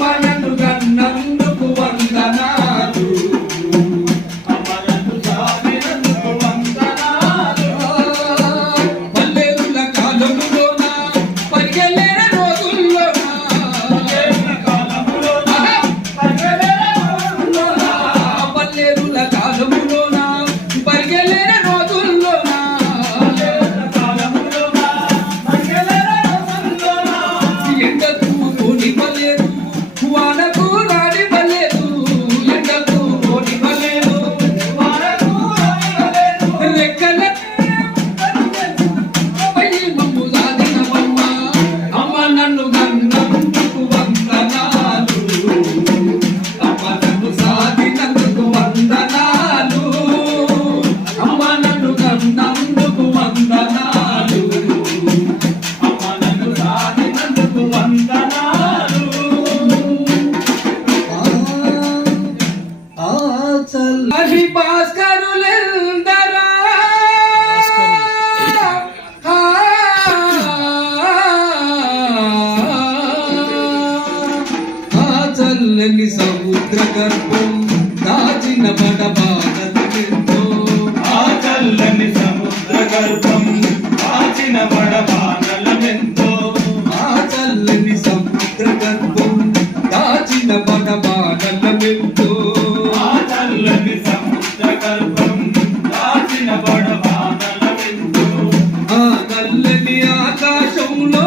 my వందనాలు హరి భాస్కరులెందరా చల్లని సముద్ర గర్భం దాచిన బడ సర్వం దాచిన పడవాదల ఆ నల్లని ఆకాశంలో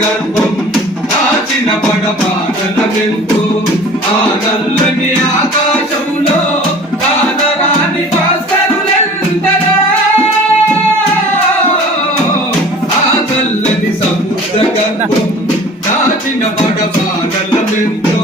గర్భం దాచిన పడపాటల వెళ్తూ ఆ నల్లని ఆకాశంలో కాదరాని భాస్కరులెంతలో ఆ నల్లని సముద్ర గర్భం దాచిన పడపాటల వెళ్తూ